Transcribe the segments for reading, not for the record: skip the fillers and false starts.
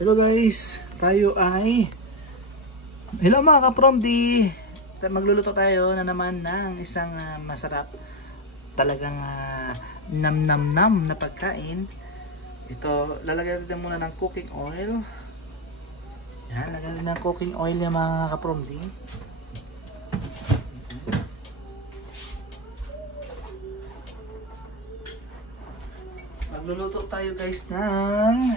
Hello guys, tayo ay hello mga kapromdi. Magluluto tayo na naman ng isang masarap talagang nam nam nam na pagkain. Ito, lalagyan natin muna ng cooking oil. Yan, lagyan natin ng cooking oil yung mga kapromdi. Magluluto tayo guys ng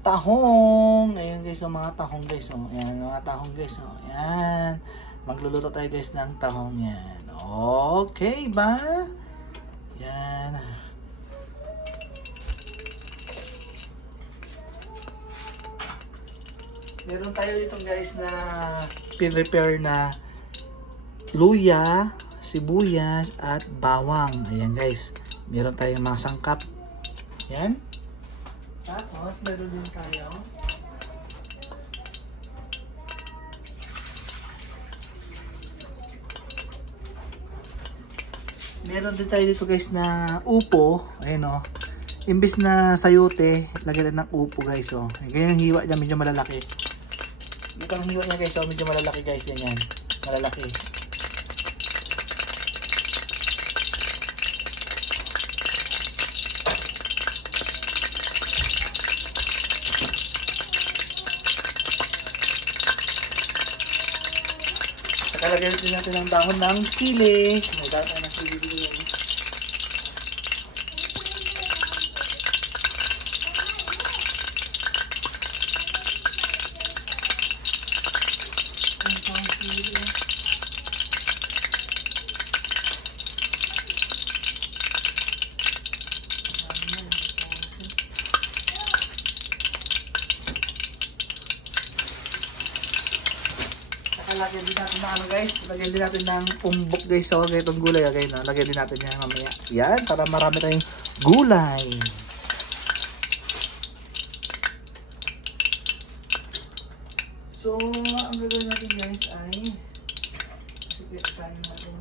tahong. Ayan guys, mga tahong guys. Ayan, mga tahong guys. Ayan. Magluluto tayo guys ng tahong yan. Okay ba? Yan. Meron tayo dito guys na pin-repair na luya, sibuyas at bawang. Ayan guys. Meron tayong mga sangkap. Yan. Tapos, meron din tayo dito guys na upo. Ayan o. Imbis na sayote, lagyan ng upo guys o. Ganyan yung hiwa niya, medyo malalaki. Ito ang hiwa niya guys o. Medyo malalaki guys. Yan. Malalaki. Kalagyan din natin ng dahon ng sili. May dahon ng sili din. Lagyan din natin ng ano guys, lagyan din natin ng umbok guys. So, itong gulay okay, no? Lagyan din natin yan mamaya. Yan, para marami tayong gulay. So, ang gagawin natin guys ay sipisahin natin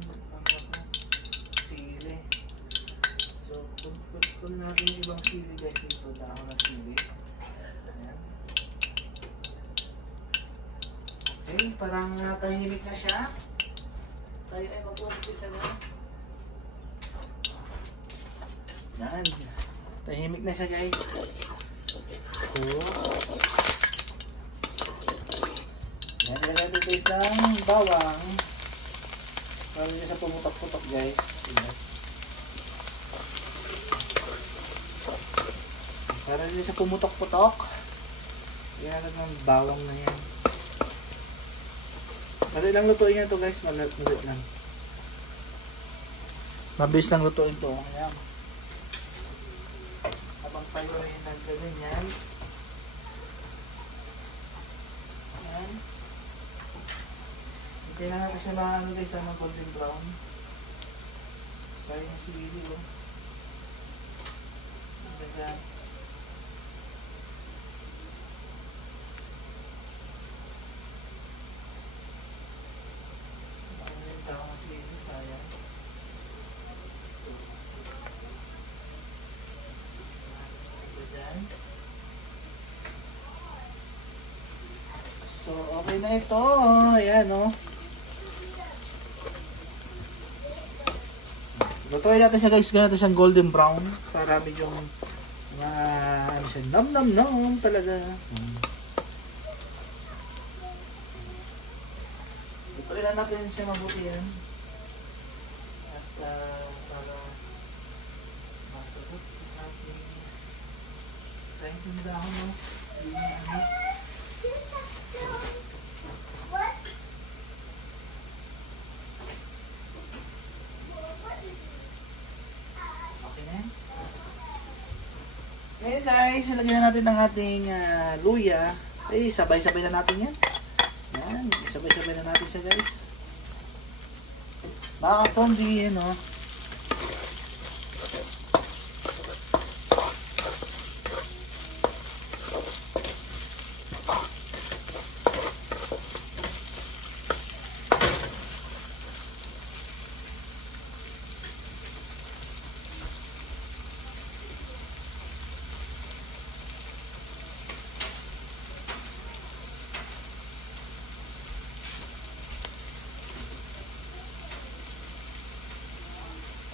sili. So, kung natin yung ibang sili guys dito, dahon na sili. Okay, parang tahimik na siya. Tayo ay mag-umpisa na. Yan. Tahimik na siya guys. So, yan, nilagay natin guys ng bawang. Para hindi siya pumutok-putok guys. Yan. Para hindi siya pumutok-putok. Yan ang bawang na yan. Madali lang lutuin yan to guys, madali lang. Mabilis lang lutuin to. Ayan. Habang tayo ay nagganyan yan. Ayan. Hindi na natin siya mga ano guys, ng golden brown. Kaya yung sili oh. Ayan. So, okay na ito. Ayan, oh. Lutuin natin siya guys. Ganyan natin siyang golden brown. Para medyo ano siya, nam talaga. Lutuin na natin siya mabuti yan. At para masarap ating sayang tinidahon, no? Hindi na ano. Okay na yan. Ngayon guys, ilagyan na natin ang ating luya. Ay, sabay-sabay na natin yan. Yan, sabay-sabay na natin siya guys. Baka tondi yan, no?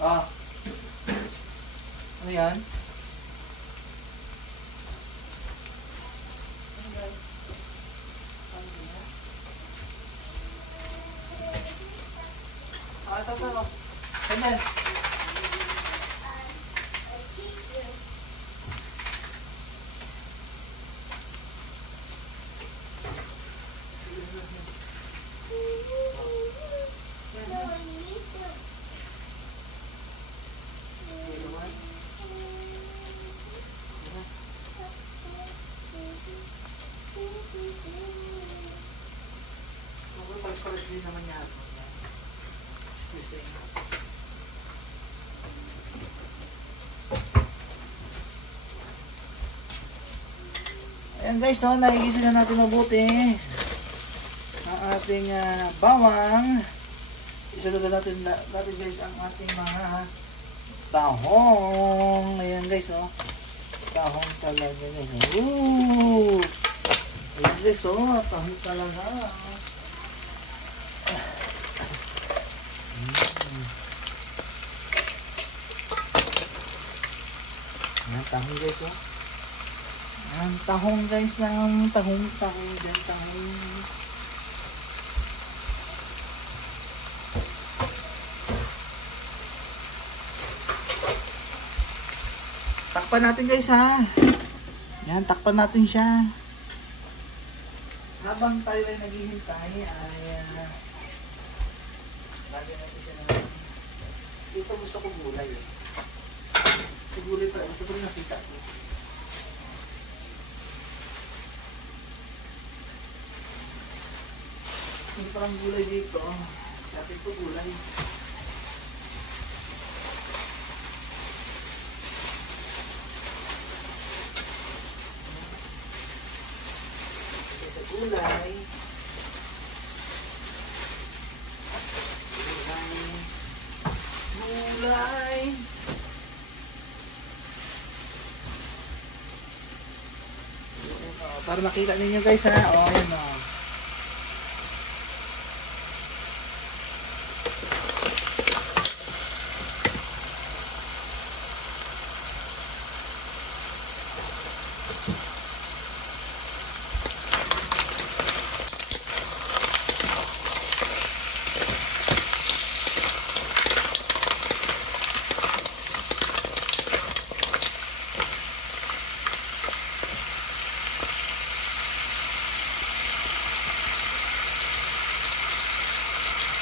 Ah. Ano yan? Ah, ito. Ayan. Pares-pares din naman yan. Ayan guys, so nagigisa na natin mabuti ang ating bawang. Isunod natin guys ang ating mga tahong. Ayan guys, oh. Tahong talaga guys. Ooh! Ayan guys, oh. Tahong talaga. Ayan, tahong guys, oh. Ayan, tahong guys, ng tahong dyan, tahong. Takpan natin guys, ha. Ayan, takpan natin siya. Habang tayo ay naghihintay, ay lagyan natin siya ng dito gusto ko gulay, eh. Gulay pa, ito ko rin nakita ko. Hindi parang gulay dito. Sa atin po gulay. Sa gulay. Gulay. Para makita ninyo guys, ha. O, ayan o.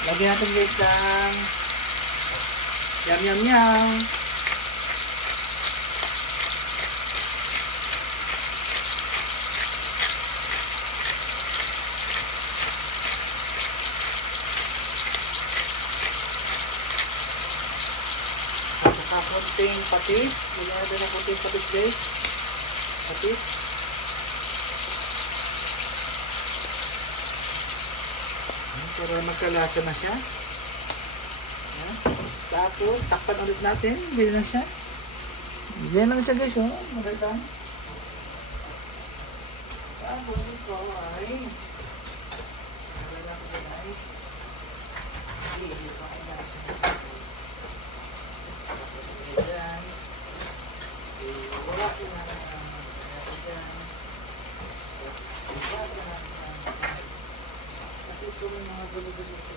Lagyan natin guys ng yum. Saka konting patis. Lagyan natin ng konting patis guys. Patis. Para magkalasa na siya. Ayan. Tapos, takpan ulit natin. Ganyan na siya. Ganyan lang siya guys, oh. Maganda. Tapos ito ay nalala ko din ay dito ay lasa. Ayan. Wala ko na ito yung mga gulo-gulo ito.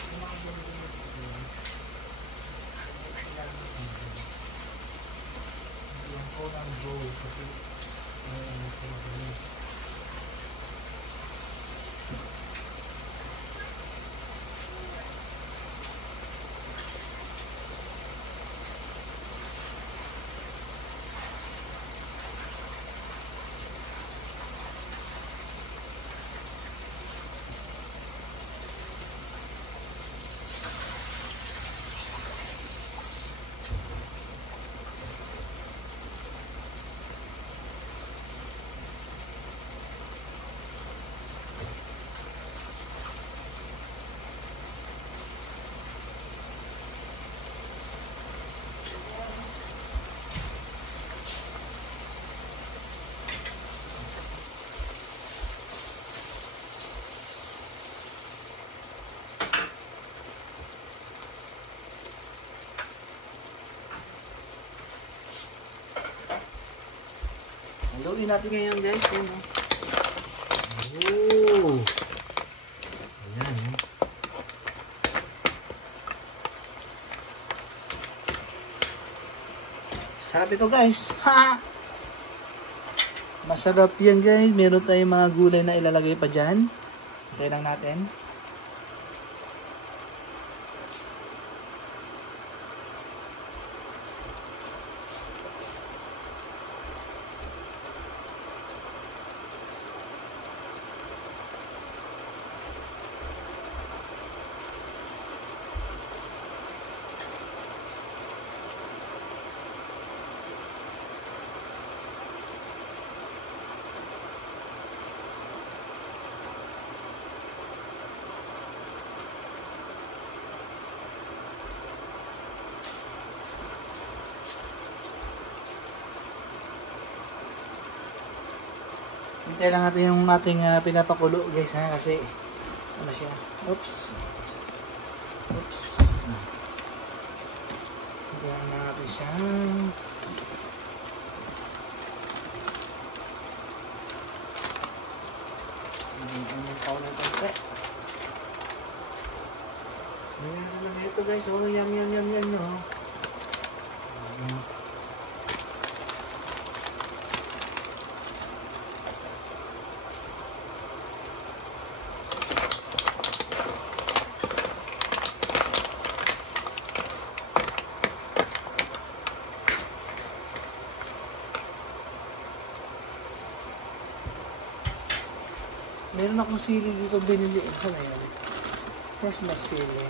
Yung mga gulo-gulo ito. Yung ko ng goal kasi may ano sa mga. Haluin natin ngayon guys. Yan, oh. Oh. Ayan. Sarap ito guys. Ha! Masarap yan guys. Meron tayong mga gulay na ilalagay pa dyan. Hintay lang natin. Hintay lang natin yung ating pinapakulo guys ha, kasi ano siya. Oops. Oops. Hintay lang natin siya. Ang tao ng konti. Ayan lang ito guys. Oh, yum no. Meron akong sili dito binili. Saan na yan? Fresh na sili.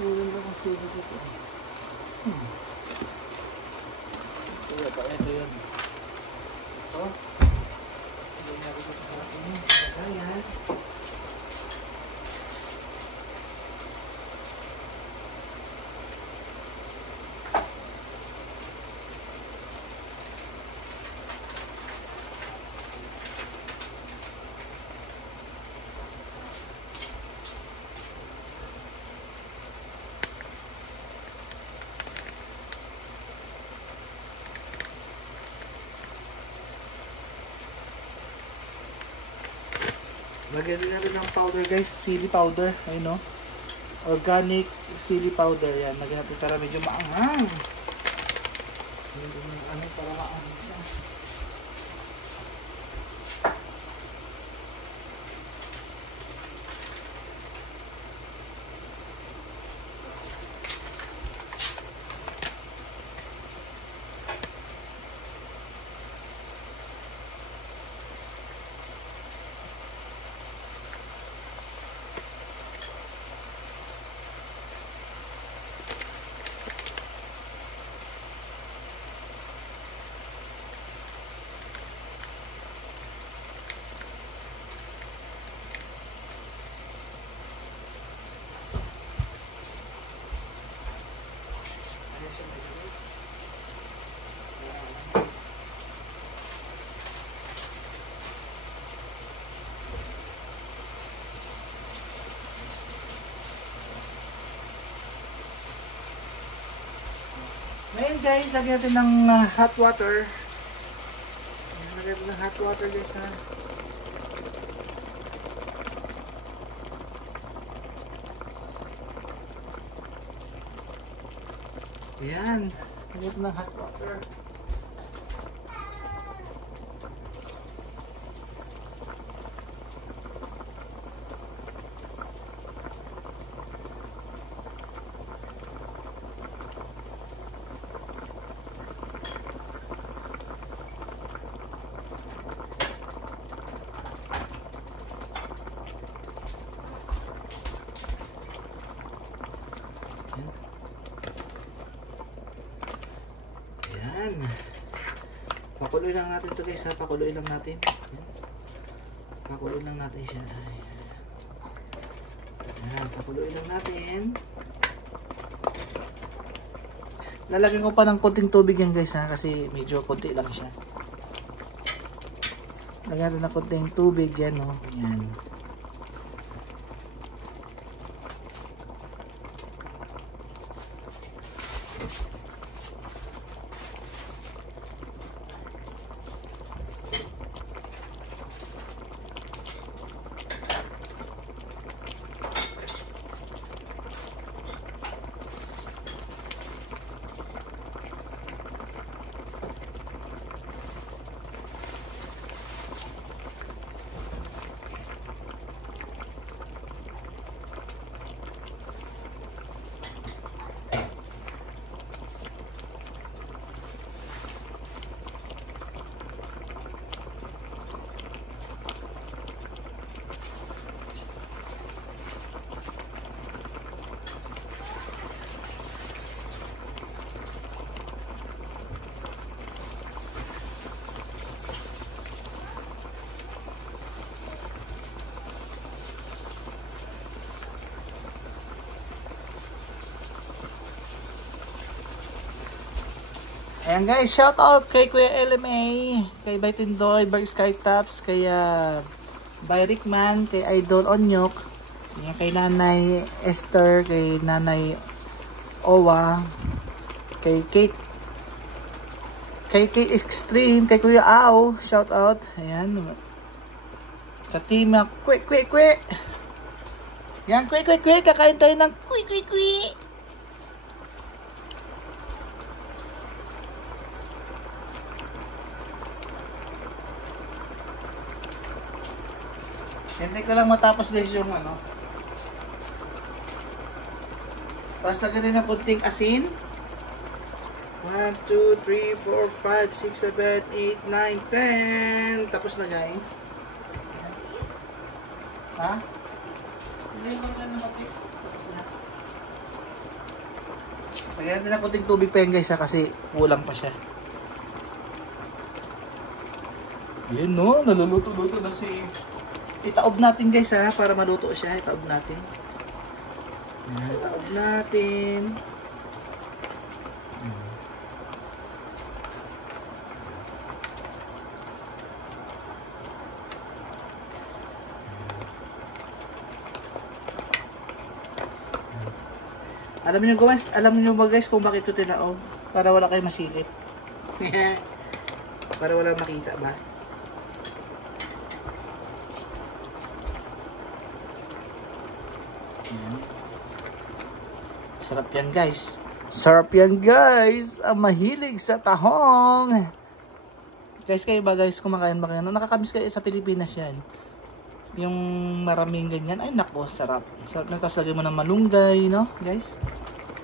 Meron akong sili dito. Ito pa. Ito yun. Ito. Hindi natin ito sa atin. Ayan. Lagyan din natin ng powder guys, chili powder, ayun no. Organic chili powder yan. Lagyan natin para medyo maanghang. Ano para maanghang siya. Ngayon guys, lagyan natin ng hot water. Lagyan natin ng hot water guys ha. Ayan. Lagyan natin ng hot water. Ayan. Pakuloy lang natin ito guys ha. Pakuloy lang natin. Ayan. Pakuloy lang natin siya. Ayan. Pakuloy lang natin. Lalagyan ko pa ng konting tubig yan guys ha. Kasi medyo konti lang siya. Lagyan natin ng konting tubig yan o. Ayan. Ayan guys, shout out kay Kuya LMA, kay Baitindoy, Berg Sky Tops, kay Bay Rickman, kay Idol Onyok, ayan, kay Nanay Esther, kay Nanay Owa, kay Kate Extreme, kay Kuya Ao, shout out. Ayan. Sa team Quick. Yan, Quick. Kakain tayo ng Quick. Hindi ko lang matapos guys yung ano. Tapos lagyan rin ng kunting asin. 1, 2, 3, 4, 5, 6, 7, 8, 9, 10. Tapos na guys. Ha? Hindi mo lang na matis. Tapos na. Lagyan din ng kunting tubig pa yan guys ha, kasi kulang pa siya. Yun no, naluluto-luto na si... Itaob natin guys ha, para maluto siya. Itaob natin. Itaob natin. Alam niyo ba guys kung bakit ito tinaob? Para wala kayong masilip. Para wala makita ba? Sarap yan guys. Ang mahilig sa tahong. Guys, kayo ba guys kumakain ba kayo? Nakakamiss kayo sa Pilipinas yan. Yung maraming ganyan. Ay nako, sarap. Sarap na, tapos lagay mo ng malunggay, no guys?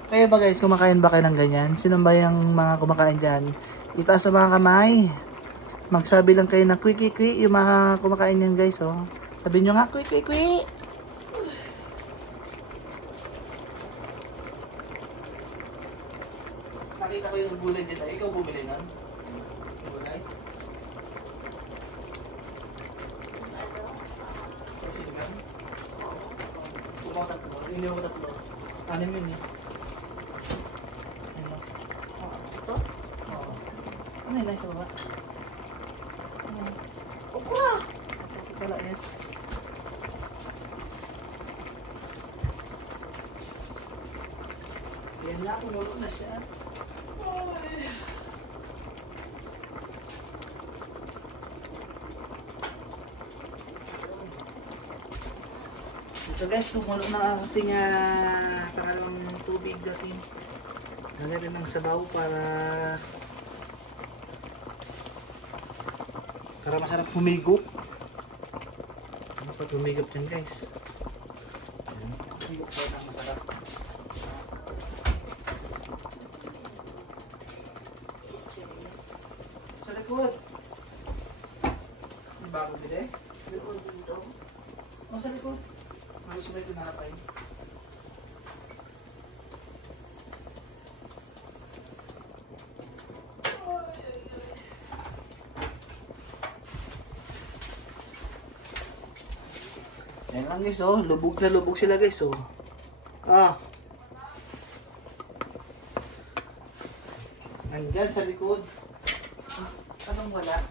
Kayo ba guys kumakain ba kayo ng ganyan? Sino ba yung mga kumakain dyan? Itaas sa mga kamay. Magsabi lang kayo na quick. Yung mga kumakain yan guys, oh. Sabihin nyo nga quick. Nakita ko yung gulay dito. Ikaw bumili nun? Gulay? Sige ba? Tatlo. Hindi mo tatlo. Anim yun eh. Ano? Ito? Oo. Ano yung nasa baba? Okra! Ito pala yan. Yan na, kumulo na siya. So guys, kumulo na ang ating pangalawang tubig dating. Lagyan ng sabaw para masarap humigop. Masarap humigop yan guys. Humigop tayo na masarap. Sa likod. May bago bili? Likod dito. O sa likod. Halos may pinapay. Yan lang guys, oh. Lubog na lubog sila guys, oh. Nandyan sa likod. Anong wala?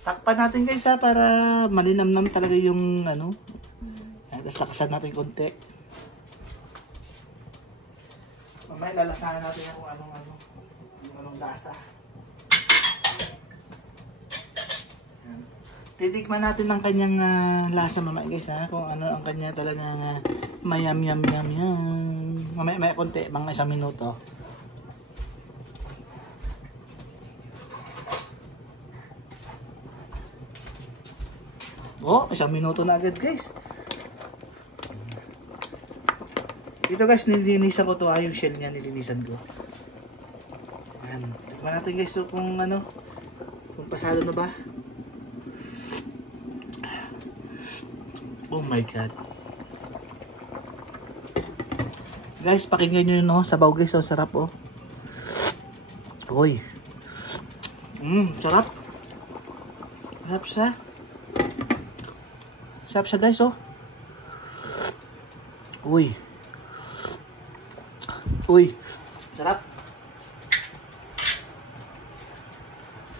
Takpan natin guys ha, para malinamnam talaga yung ano. Tapos lakasan natin konti. Mamaya lalasahan natin kung anong lasa. Titikman natin ang kanyang lasa mamaya guys ha, kung ano ang kanya talaga mayam. Mamaya konti, mga 1 minuto. Oh, 1 minuto na agad guys. Ito guys, nilinisan ko to, yung shell niya nilinisan ko. Ayan. Tikman natin guys so kung pasado na ba. Oh my god. Guys, pakinggan nyo yun, no? Sabaw guys, oh, sarap oh. Uy. Sarap. Sarap siya. Sarap siya guys, oh. Uy. Uy. Sarap.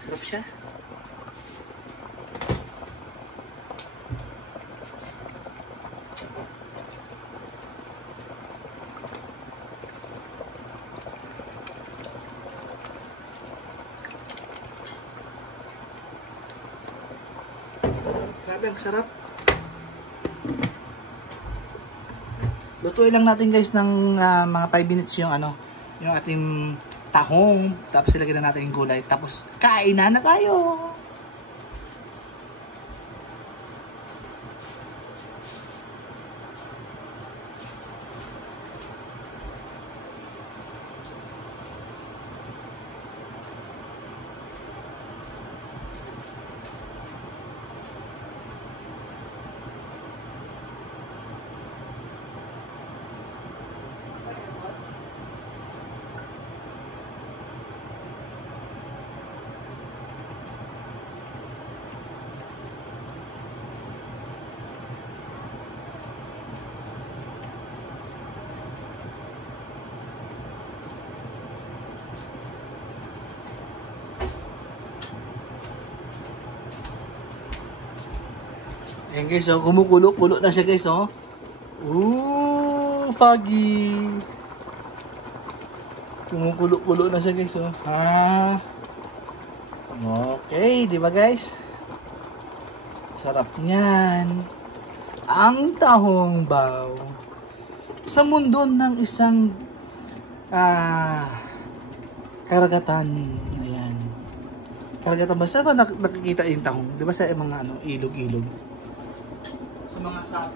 Sarap siya. Grabe, ang sarap. Lutuin lang natin guys ng mga 5 minutes yung ano, yung ating tahong. Tapos ilagay na natin yung gulay. Tapos kainan na tayo. Ayan guys, oh, kumukulo-kulo na siya guys, oh. Ooh, foggy. Kumukulo-kulo na siya guys, oh. Ha. Okay, di ba guys? Sarap niyan. Ang tahong baw. Sa mundo ng isang karagatan. Ayan. Karagatan ba? Saan ba nakikita yung tahong? Di ba sa mga ano, ilog-ilog? Mga sa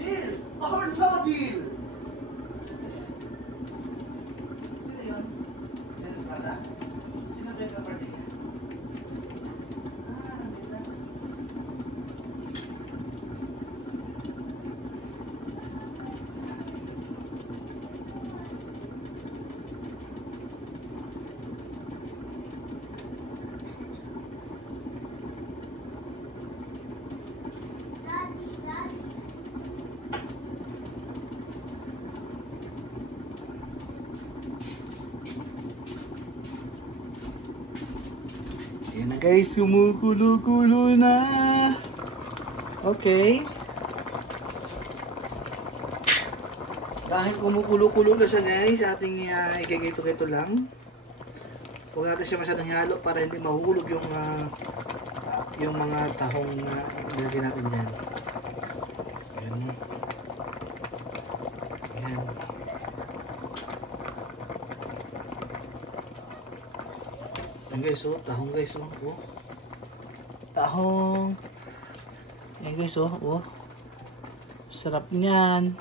deal or no deal. Sino yun? Sino sa sino ba yung party? Ayan na guys, kumukulo-kulo na. Okay. Dahil kumukulo-kulo na siya guys, ating igagito-gito lang. Huwag natin siya masyadong halo para hindi mahulog yung mga tahong nilagay natin dyan. Ayan. Ayan. Ayan guys, oh, tahong guys, oh. Oh. Tahong. Ayan guys, oh, oh. Sarap niyan.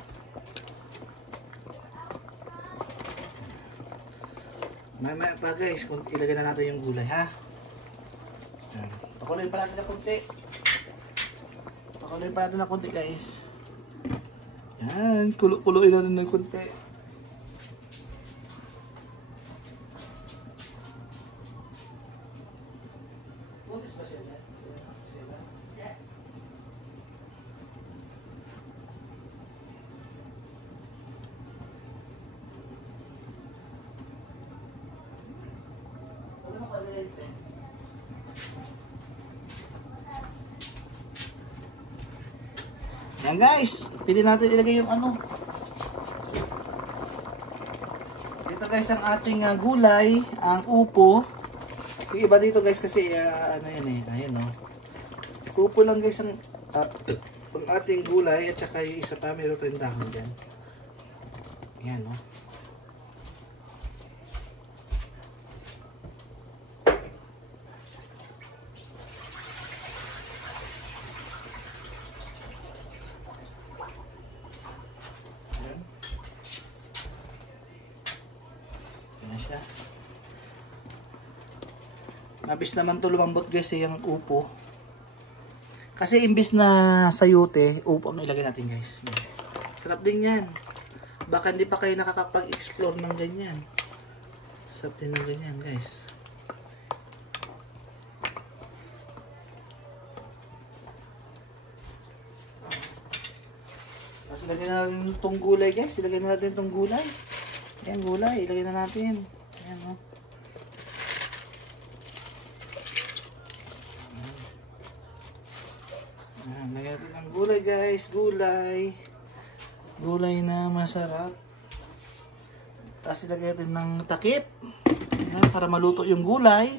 Mamaya pa guys, kung ilagay na natin yung gulay, ha? Ayan. Pakuloyin pa natin na konti. Pakuloyin pa natin na konti guys. Ayan, kulo-kuloyin natin ng konti. Yan guys, pili natin ilagay yung ano. Dito guys ang ating gulay, ang upo. Yung iba dito guys kasi ano yan eh, ayan no. Upo lang guys ang ating gulay at saka yung isa pa meron tayong dahon dyan. Ayan no. Mabis naman to lumambot guys yung upo. Kasi imbis na sayote, upo ang ilagay natin guys. Sarap din yan. Baka hindi pa kayo nakakapag-explore ng ganyan. Sarap din ng ganyan guys. Tapos ilagay na natin itong gulay guys. Ilagay na natin itong gulay. Ayan gulay. Ilagay na natin. Ayan o. Ayan. Lagay natin ang gulay guys. Gulay. Gulay na masarap. Tapos ilagay natin ng takip. Ayan, para maluto yung gulay.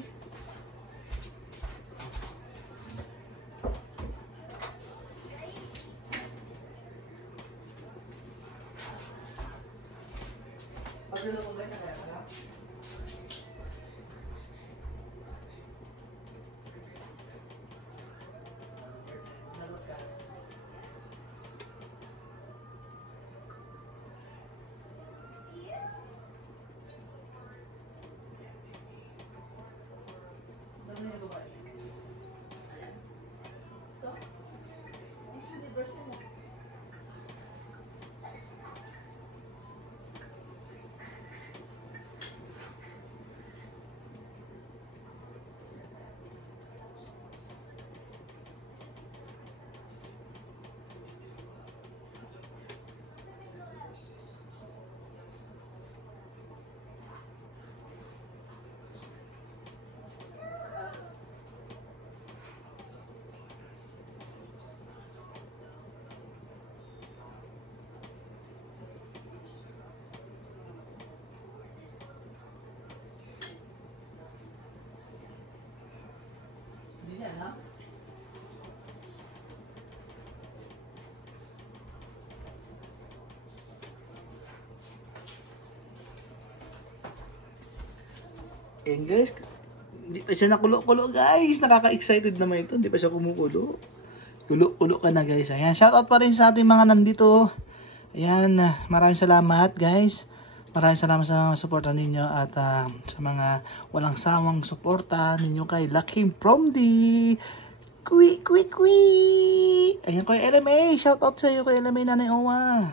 Yan, ha? And guys, hindi pa siya nakulo-kulo guys. Nakaka-excited naman ito. Hindi pa siya kumukulo. Kulo-kulo ka na guys. Ayan, shoutout pa rin sa ating mga nandito. Ayan, maraming salamat guys. Maraming salamat sa mga suporta ninyo at sa mga walang sawang suporta ninyo kay Laking Promdi. Kwi. Ayan, Kuya LMA. Shoutout sa iyo, Kuya LMA, Nanay Owa.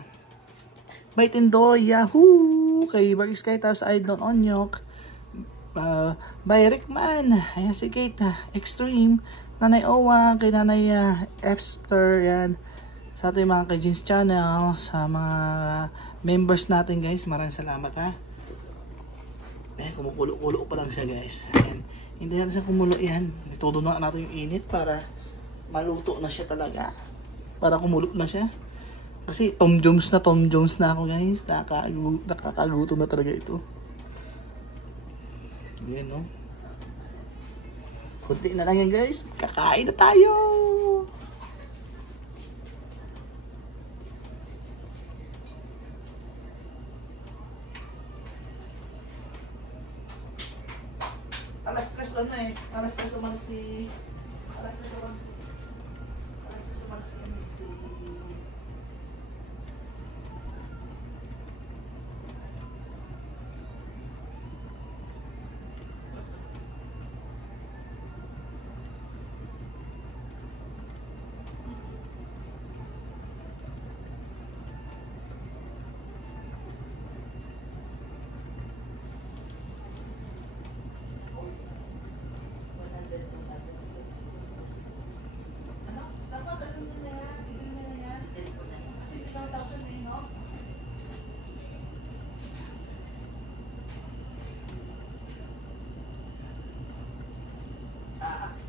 Baitindo, Yahoo! Kay Bagis Sky Tabs, Idol Onyok. By Rickman. Ayan, si Kate Extreme. Nanay Owa. Kay Nanay Epster. Yan. Sa ating mga kay-Jeans channel. Sa mga members natin guys. Maraming salamat ha. Ayan, kumukulo-kulo pa lang siya guys. Ayan. Hindi na siya kumulo yan. Itudo na natin yung init para maluto na siya talaga. Para kumulo na siya. Kasi Tom Jones na ako guys. Nakakagutom na talaga ito. Ayan no. Kunti na lang yan guys. Kakain na tayo. Alas 3 ano eh. Alas 3 umalis si... Alas 3 umalis si...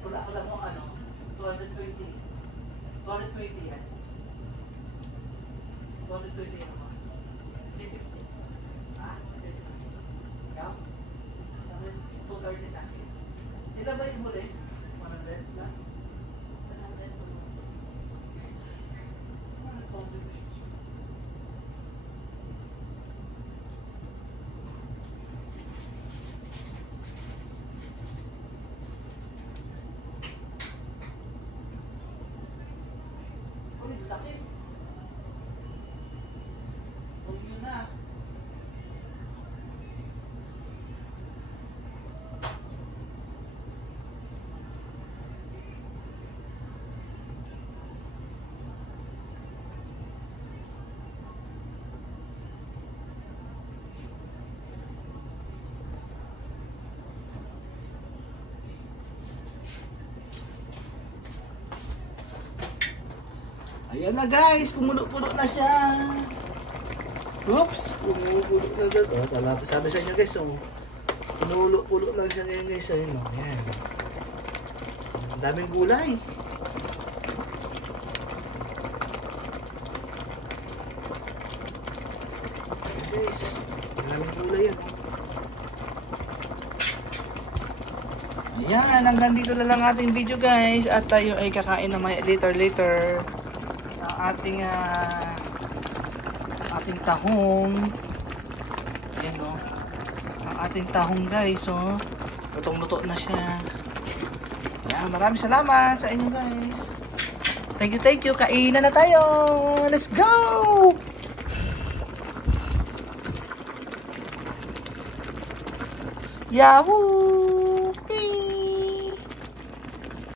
Wala mo ano, 220 yan. 220 yan mo. 350. Ah, 350. Ikaw? 230 sa akin. Ilan ba yung huli? 100 plus? 100 to. Ayan na guys, kumulo-pulo na siya. Oops, kumulo-pulo na dito. Oh, sabi sa inyo guys, oh. Pinulo-pulo lang siya ngayon guys. Ayun, oh. Ayan. Ang daming gulay. Ayan guys, ang daming gulay yan. Ayan, hanggang dito na lang ating video guys. At tayo ay kakain na may later. Ang ating tahong. Ayan o. Ang ating tahong guys o. Lutong-luto na siya. Ayan, maraming salamat sa inyo guys. Thank you. Kainan na tayo. Let's go! Yahoo!